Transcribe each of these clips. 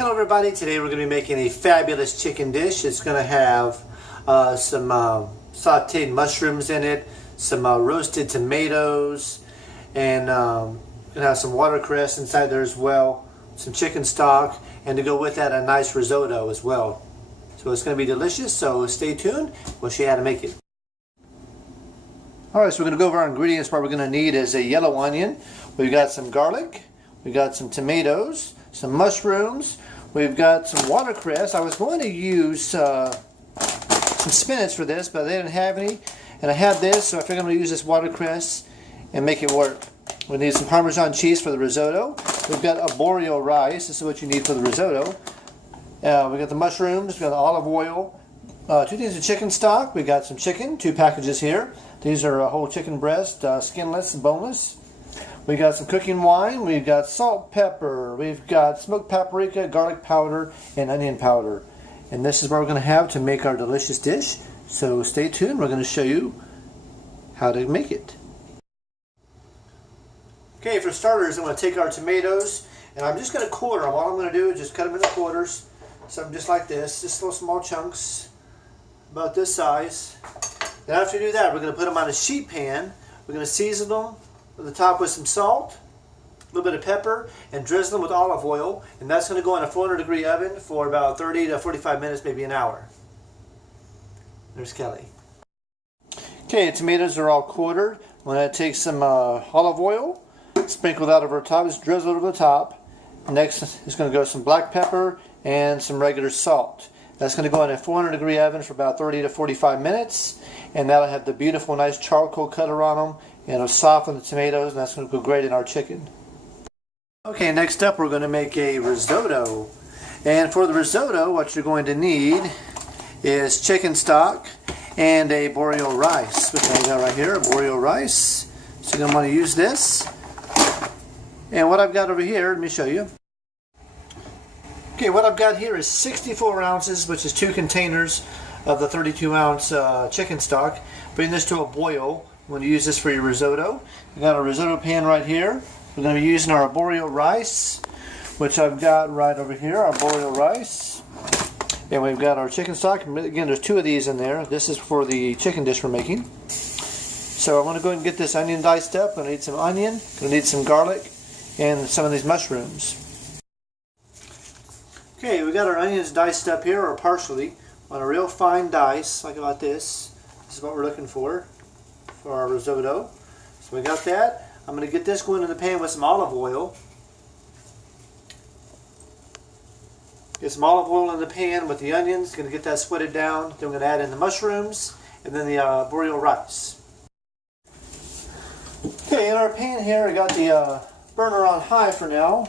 Hello everybody, today we're going to be making a fabulous chicken dish. It's going to have some sauteed mushrooms in it, some roasted tomatoes, and going to have some watercress inside there as well, some chicken stock, and to go with that a nice risotto as well. So it's going to be delicious, so stay tuned. We'll show you how to make it. Alright, so we're going to go over our ingredients. What we're going to need is a yellow onion. We've got some garlic. We've got some tomatoes, some mushrooms. We've got some watercress. I was going to use some spinach for this, but they didn't have any. And I had this, so I figured I'm going to use this watercress and make it work. We need some Parmesan cheese for the risotto. We've got arborio rice. This is what you need for the risotto. We've got the mushrooms. We've got the olive oil. 2 things of chicken stock. We've got some chicken, 2 packages here. These are a whole chicken breast, skinless and boneless. We've got some cooking wine, we've got salt, pepper, we've got smoked paprika, garlic powder, and onion powder. And this is what we're going to have to make our delicious dish. So stay tuned, we're going to show you how to make it. Okay, for starters, I'm going to take our tomatoes, and I'm just going to quarter them. All I'm going to do is just cut them into quarters, something just like this, just little small chunks, about this size. Then after we do that, we're going to put them on a sheet pan. We're going to season them at the top with some salt, a little bit of pepper, and drizzle them with olive oil. And that's going to go in a 400-degree oven for about 30 to 45 minutes, maybe an hour. There's Kelly. Okay, the tomatoes are all quartered. I'm going to take some olive oil, sprinkle that over the top, just drizzle it over the top. Next is going to go some black pepper and some regular salt. That's going to go in a 400-degree oven for about 30 to 45 minutes, and that'll have the beautiful, nice charcoal color on them, and it'll soften the tomatoes, and that's going to go great in our chicken. Okay, next up we're going to make a risotto. And for the risotto, what you're going to need is chicken stock and a arborio rice, which I got right here, arborio rice. So you're going to want to use this. And what I've got over here, let me show you. Okay, what I've got here is 64 ounces, which is 2 containers of the 32-ounce chicken stock. Bring this to a boil. I'm going to use this for your risotto. I've got a risotto pan right here. We're going to be using our arborio rice, which I've got right over here, our arborio rice. And we've got our chicken stock. Again, there's 2 of these in there. This is for the chicken dish we're making. So I'm going to go ahead and get this onion diced up. I'm going to need some onion, I'm going to need some garlic, and some of these mushrooms. Okay, we got our onions diced up here, or partially, on a real fine dice, like about this. This is what we're looking for our risotto. So we got that. I'm going to get this going in the pan with some olive oil. Get some olive oil in the pan with the onions. Going to get that sweated down. Then we're going to add in the mushrooms and then the arborio rice. Okay, in our pan here, I got the burner on high for now.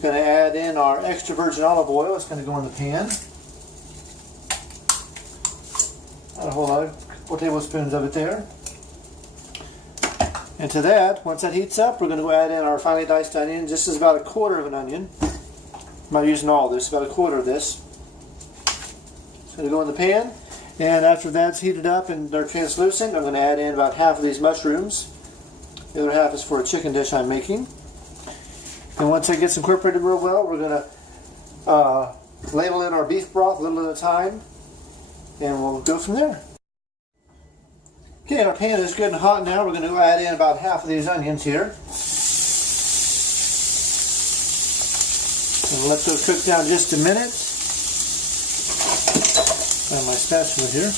Going to add in our extra virgin olive oil. It's going to go in the pan. Add a whole lot, a couple tablespoons of it there. And to that, once that heats up, we're going to go add in our finely diced onions. This is about 1/4 of an onion. I'm not using all this, about 1/4 of this. It's going to go in the pan. And after that's heated up and they're translucent, I'm going to add in about half of these mushrooms. The other half is for a chicken dish I'm making. And once it gets incorporated real well, we're going to ladle in our beef broth a little at a time, and we'll go from there. Okay, our pan is good and hot now. We're going to add in about half of these onions here. And let those cook down just a minute. Find my spatula here.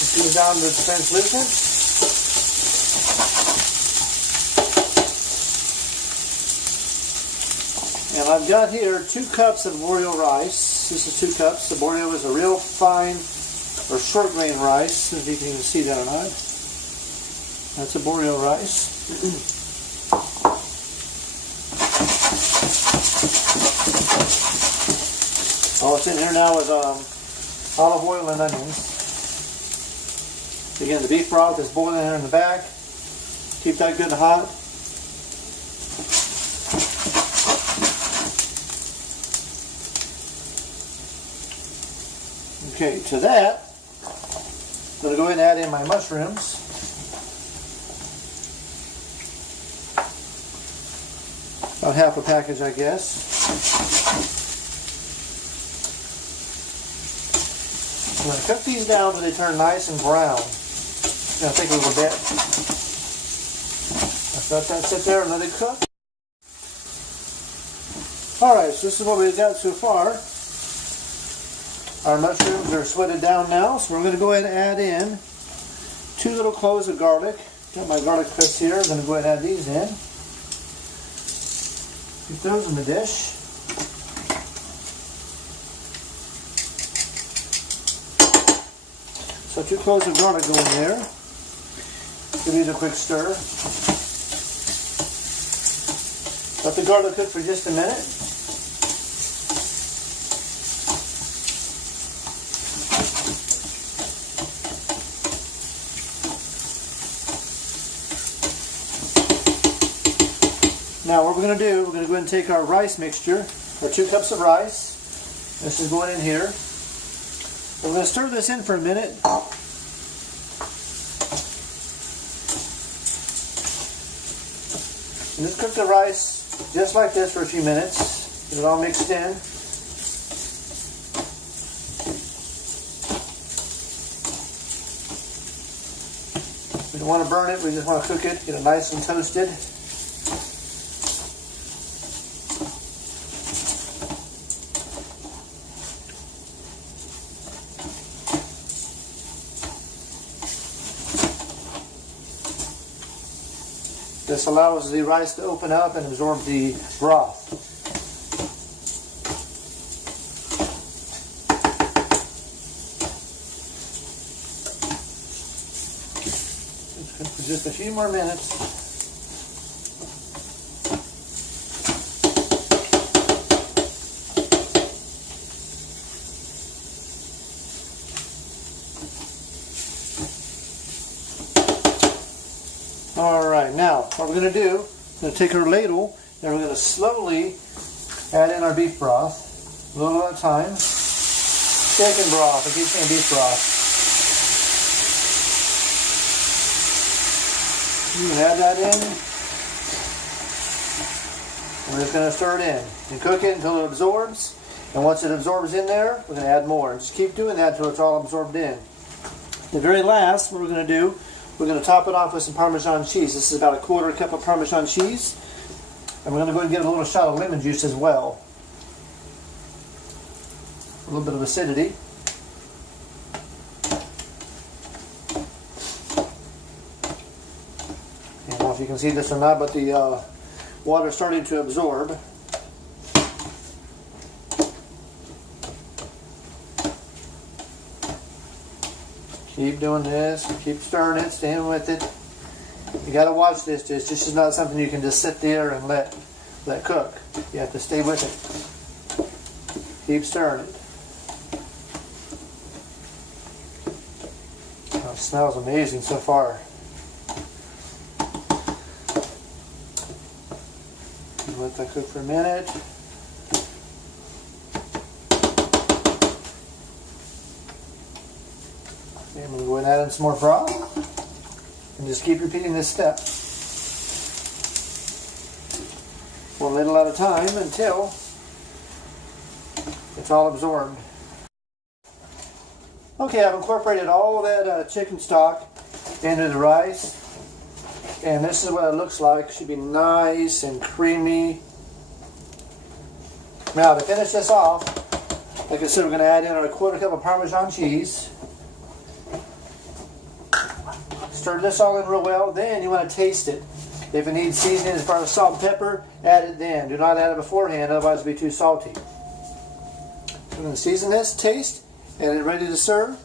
Put these down to translucent. And I've got here 2 cups of arborio rice. This is 2 cups. The arborio is a real fine or short grain rice. If you can even see that or not. That's arborio rice. All it's in here now is olive oil and onions. Again, the beef broth is boiling here in the back. Keep that good and hot. Okay, to that, I'm going to go ahead and add in my mushrooms. about half a package, I guess. I'm going to cook these down until they turn nice and brown. It's going to take a little bit. Let's let that sit there and let it cook. Alright, so this is what we've got so far. Our mushrooms are sweated down now, so we're going to go ahead and add in 2 little cloves of garlic. Got my garlic crisps here. I'm going to go ahead and add these in. Get those in the dish. So 2 cloves of garlic go in there. Give these a quick stir. Let the garlic cook for just a minute. Now what we're going to do, we're going to go ahead and take our rice mixture, our 2 cups of rice. This is going in here. We're going to stir this in for a minute. And just cook the rice just like this for a few minutes. Get it all mixed in. We don't want to burn it, we just want to cook it, get it nice and toasted. This allows the rice to open up and absorb the broth. Let's cook for just a few more minutes. Alright, now what we're going to do, we're going to take our ladle and we're going to slowly add in our beef broth, a little at a time. Chicken broth, I keep saying beef broth. You can add that in. We're just going to stir it in and cook it until it absorbs. And once it absorbs in there, we're going to add more. Just keep doing that until it's all absorbed in. The very last, what we're going to do, we're going to top it off with some Parmesan cheese. This is about a 1/4 cup of Parmesan cheese. And we're going to go ahead and get a little shot of lemon juice as well. A little bit of acidity. I don't know if you can see this or not, but the water is starting to absorb. Keep doing this, keep stirring it, staying with it. You got to watch this. This is not something you can just sit there and let cook. You have to stay with it. Keep stirring it. Oh, it smells amazing so far. Let that cook for a minute. I'm going to go ahead and add in some more broth. And just keep repeating this step. 1 little at a time until it's all absorbed. Okay, I've incorporated all of that chicken stock into the rice. And this is what it looks like. It should be nice and creamy. Now to finish this off, like I said, we're going to add in our 1/4 cup of Parmesan cheese. Stir this all in real well. Then you want to taste it. If it needs seasoning as far as salt and pepper, add it then. Do not add it beforehand, otherwise it'll be too salty. So I'm going to season this, taste, and it's ready to serve.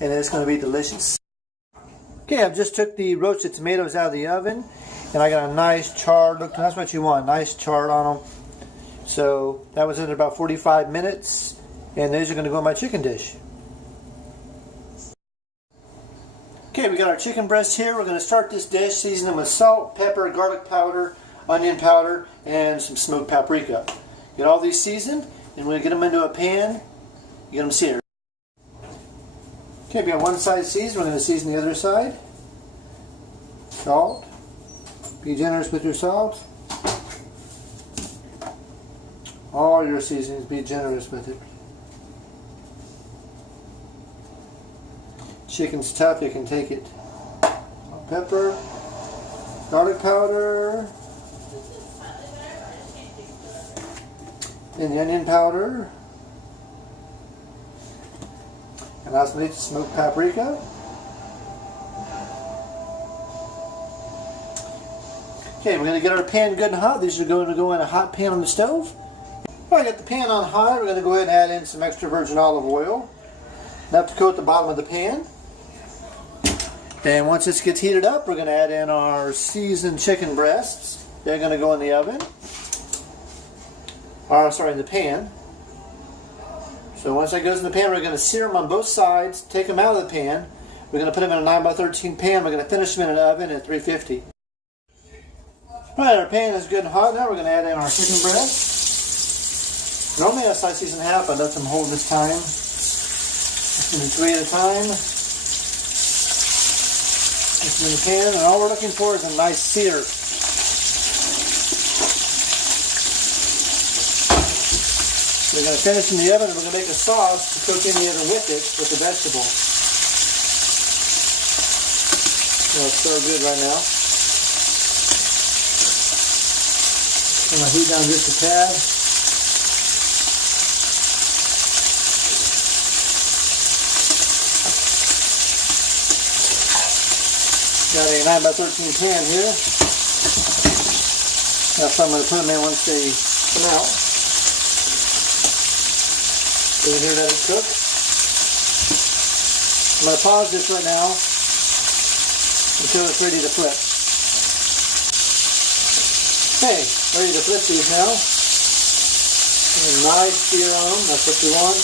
And it's going to be delicious. Okay, I've just took the roasted tomatoes out of the oven, and I got a nice char. Look, that's what you want, nice char on them. So that was in about 45 minutes, and these are going to go in my chicken dish. Okay, we got our chicken breasts here. We're going to start this dish, season them with salt, pepper, garlic powder, onion powder, and some smoked paprika. Get all these seasoned, and we're going to get them into a pan, get them seared. Okay, we got one side seasoned. We're going to season the other side. Salt. Be generous with your salt. All your seasonings, be generous with it. Chicken's tough, you can take it. Pepper, garlic powder, and the onion powder. And I also need smoked paprika. Okay, we're going to get our pan good and hot. These are going to go in a hot pan on the stove. All right, get the pan on high. We're going to go ahead and add in some extra virgin olive oil. Enough to coat the bottom of the pan. And once this gets heated up, we're going to add in our seasoned chicken breasts. They're going to go in the oven. In the pan. So once that goes in the pan, we're going to sear them on both sides, take them out of the pan. We're going to put them in a 9x13 pan. We're going to finish them in an oven at 350. Alright, our pan is good and hot now. We're going to add in our chicken breast. Normally I slice these in half, but I let them hold this time. Just going to do 3 at a time. Put them in the pan, and all we're looking for is a nice sear. We're going to finish in the oven, and we're going to make a sauce to cook in the oven with it, with the vegetables. It's so good right now. I'm going to heat down just a tad. Got a 9x13 pan here. That's what I'm going to put them in once they come out. So you hear that it's cooked. I'm going to pause this right now until it's ready to flip. Okay, ready to flip these now. And a nice sear on them, that's what you want.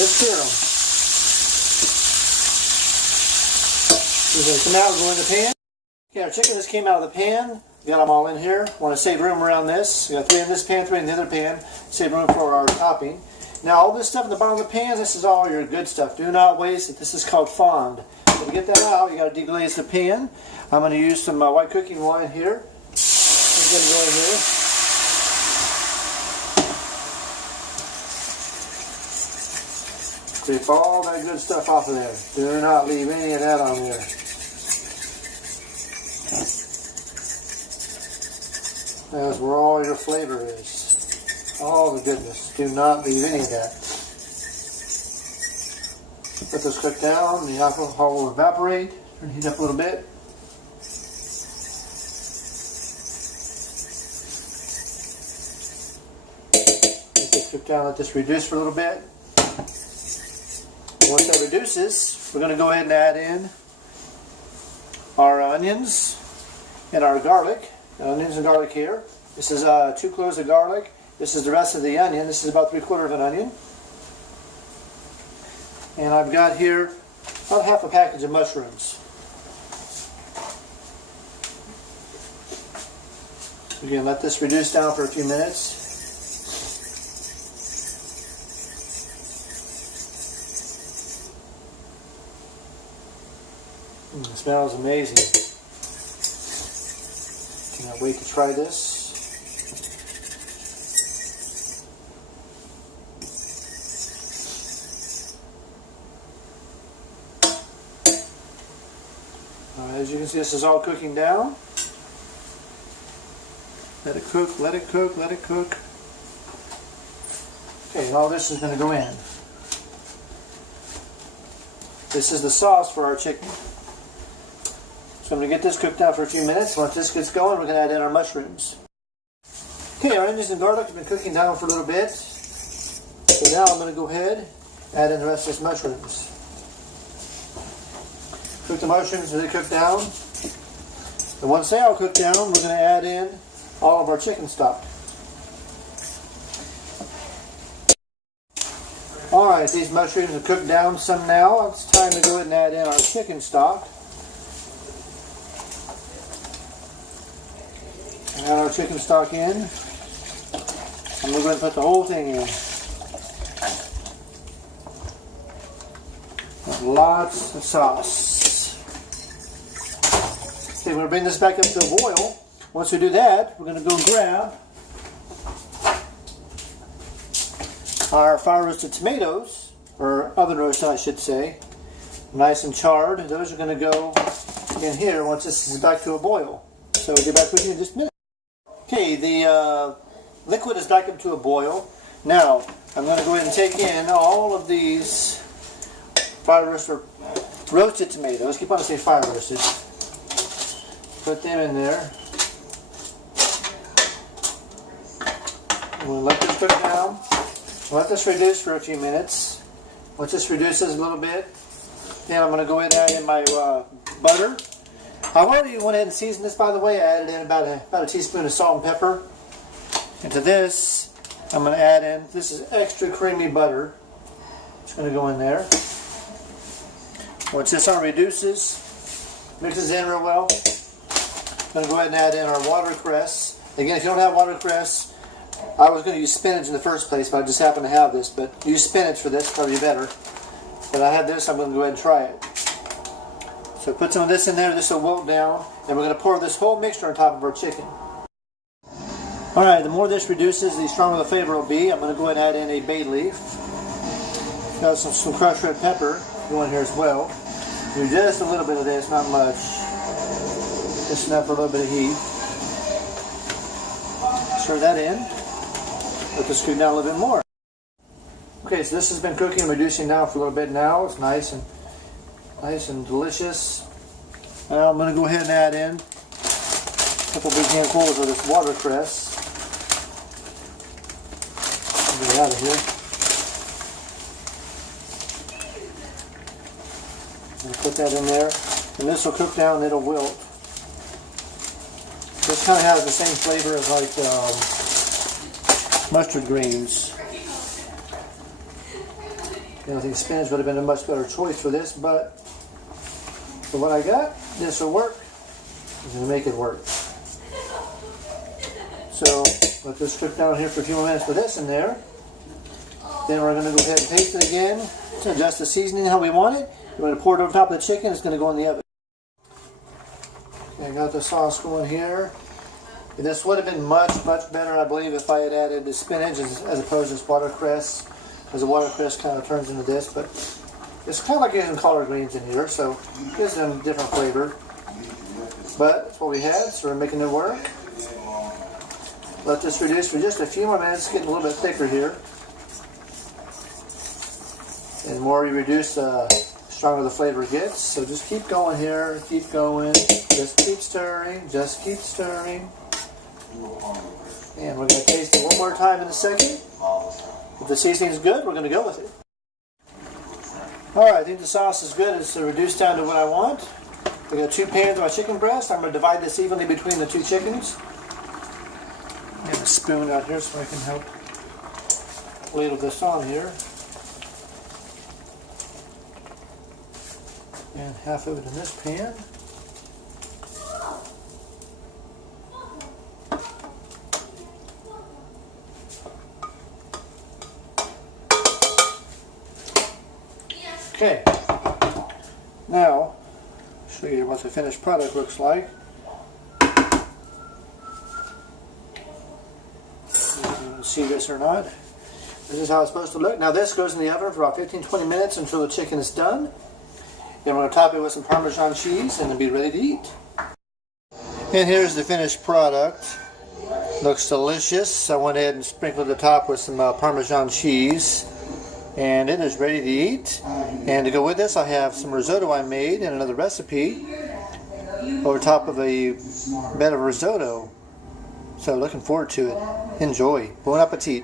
Just sear them. These are going to come out and go in the pan. Okay, our chicken just came out of the pan. Got them all in here. Want to save room around this. We got 3 in this pan, 3 in the other pan. Save room for our topping. Now all this stuff in the bottom of the pan, this is all your good stuff. Do not waste it. This is called fond. So to get that out, you got to deglaze the pan. I'm going to use some white cooking wine here. I'm going to go in here. Take all that good stuff off of there. Do not leave any of that on there. That's where all your flavor is. All the goodness. Do not leave any of that. Let this cook down. The alcohol will evaporate. Turn the heat up a little bit. Let this cook down. Let this reduce for a little bit. Once that reduces, we're going to go ahead and add in our onions and our garlic. Onions and garlic here. This is 2 cloves of garlic. This is the rest of the onion. This is about 3/4 of an onion. And I've got here about half a package of mushrooms. Again, let this reduce down for a few minutes. It smells amazing. Cannot wait to try this. As you can see, this is all cooking down. Let it cook, let it cook, let it cook. Okay, and all this is going to go in. This is the sauce for our chicken. So I'm going to get this cooked down for a few minutes. Once this gets going, we're going to add in our mushrooms. Okay, our onions and garlic have been cooking down for a little bit. So now I'm going to go ahead and add in the rest of these mushrooms. Cook the mushrooms as they cook down. And once they all cook down, we're going to add in all of our chicken stock. Alright, these mushrooms are cooked down some now. It's time to go ahead and add in our chicken stock. Add our chicken stock in. And we're going to put the whole thing in. Lots of sauce. Okay, we're going to bring this back up to a boil. Once we do that, we're going to go grab our fire roasted tomatoes, or oven roasted I should say, nice and charred. Those are going to go in here once this is back to a boil. So we'll get back with you in just a minute. Okay, the liquid is back up to a boil. Now, I'm going to go ahead and take in all of these fire roasted tomatoes. Keep on saying fire roasted. Put them in there. I'm going to let this cook down. Let this reduce for a few minutes. Once this reduces a little bit, then I'm going to go ahead and add in my butter. I already went ahead and seasoned this, by the way. I added in about a teaspoon of salt and pepper. And to this, I'm going to add in, this is extra creamy butter. It's going to go in there. Once this all reduces, mixes in real well, I'm going to go ahead and add in our watercress. Again, if you don't have watercress, I was going to use spinach in the first place, but I just happen to have this. But use spinach for this, probably better. But I had this, I'm going to go ahead and try it. So put some of this in there, this will wilt down, and we're going to pour this whole mixture on top of our chicken. Alright, the more this reduces, the stronger the flavor will be. I'm going to go ahead and add in a bay leaf. Got some crushed red pepper going here as well. Do just a little bit of this, not much. Just enough for a little bit of heat. Stir that in. Let this cook down a little bit more. Okay, so this has been cooking and reducing down for a little bit now. It's nice and delicious. Now I'm going to go ahead and add in a couple big handfuls of this watercress. Get it out of here. And put that in there, and this will cook down and it'll wilt. This kind of has the same flavor as like mustard greens. I think spinach would have been a much better choice for this, but for what I got, this will work. I'm going to make it work. So let this cook down here for a few more minutes with this in there. Then we're going to go ahead and taste it again to adjust the seasoning how we want it. We're going to pour it over top of the chicken. It's going to go in the oven. Okay, I got the sauce going here. And this would have been much better, I believe, if I had added the spinach as opposed to this watercress. Because the watercress kind of turns into this, but it's kind of like using collard greens in here, so it gives them a different flavor. But that's what we had, so we're making it work. Let this reduce for just a few more minutes, getting a little bit thicker here. And the more you reduce, the stronger the flavor gets. So just keep going here, keep going, just keep stirring, just keep stirring. And we're going to taste it one more time in a second. If the seasoning is good, we're going to go with it. Alright, I think the sauce is good. It's reduced down to what I want. I got 2 pans of my chicken breast. I'm going to divide this evenly between the 2 chickens. I have a spoon out here so I can help ladle this on here. And half of it in this pan. Okay, now I'll show you what the finished product looks like. You can see this or not. This is how it's supposed to look. Now this goes in the oven for about 15-20 minutes until the chicken is done. Then we're going to top it with some Parmesan cheese and it'll be ready to eat. And here's the finished product. Looks delicious. I went ahead and sprinkled the top with some Parmesan cheese. And it is ready to eat. And to go with this, I have some risotto I made and another recipe over top of a bed of risotto. So looking forward to it. Enjoy. Bon appetit.